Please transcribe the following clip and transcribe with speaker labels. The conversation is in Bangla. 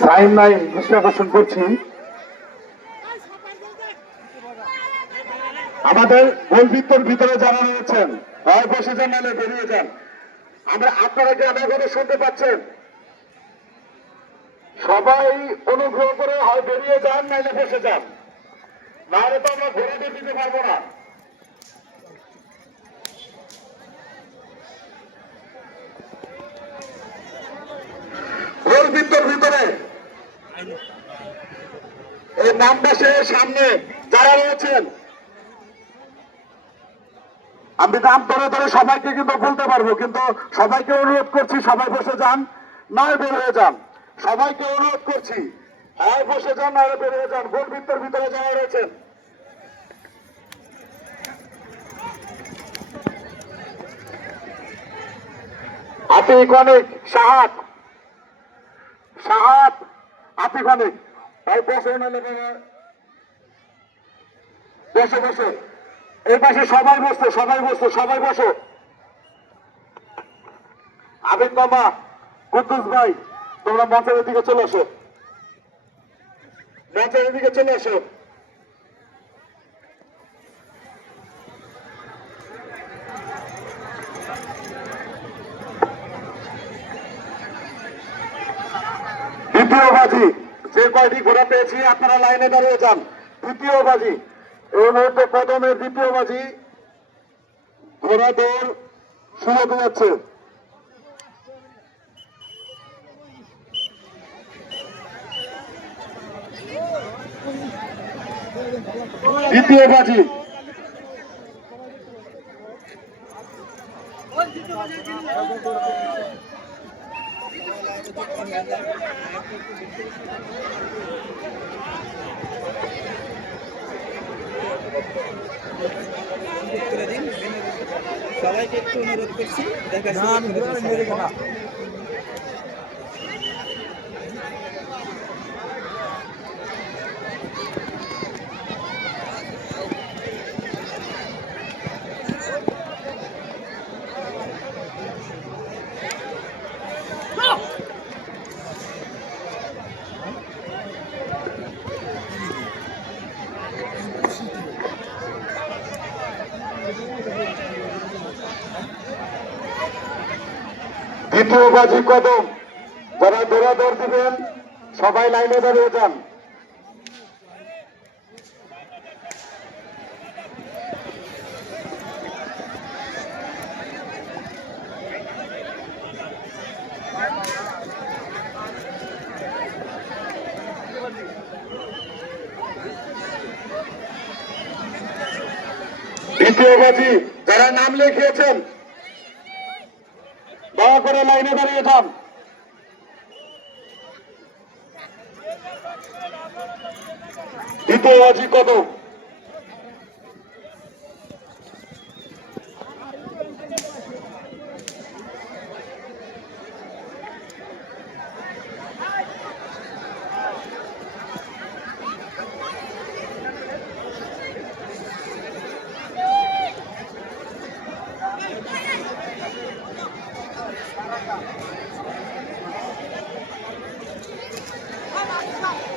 Speaker 1: সাইন লাইন দৃষ্টি আকর্ষণ করছি আমাদের গোলবৃত্তর ভিতরে যারা রয়েছেন হয় বসে যান নাহলে বেরিয়ে যান। আমরা আপনারা কি আমার কথা শুনতে পাচ্ছেন? সবাই অনুগ্রহ করে হয় বেরিয়ে যান নাহলে বসে যান। নাহলে তো আমরা ঘোরাতে দিতে পারব না। ভিতরে। এই নামবাসের সামনে যারা রয়েছেন। আমি নাম ধরে ধরে সবাইকে কিন্তু বলতে পারব, কিন্তু সবাইকে অনুরোধ করছি সবাই বসে যান, নয় বের হয়ে যান। সবাইকে অনুরোধ করছি হয় বসে যান নয় বের হয়ে যান গোল বৃত্তের ভিতরে যারা রয়েছেন। আতিক অনেক, সাহাত। সাহাত, আতিক অনেক। ভাই বসে বসো বসো। এই পাশে সবাই বসতো সবাই বসতো, সবাই বসো। আবিদ মামা, কুদ্দুস ভাই। তোমরা মঞ্চের দিকে চলে আসো। মঞ্চের দিকে চলে আসো। যে কয়টি ঘোড়া পেয়েছি, আপনারা লাইনে দাঁড়িয়ে যান। দ্বিতীয় বাজি, এই মুহূর্তে কদমের দ্বিতীয় বাজি, ঘোড়া দৌড় শুরু হতে যাচ্ছে। দ্বিতীয় বাজি।
Speaker 2: সবাইকে একটু অনুরোধ করছি দেখা
Speaker 1: দ্বিতীয় বাজি কদম। যারা দৌড়া দৌড় দিবেন, সবাই লাইনে দাঁড়িয়ে যান। দ্বিতীয় বাজি যারা নাম লিখিয়েছেন দয়া করে লাইনে দাঁড়িয়ে যান দ্বিতীয় বাজি কদম। 上。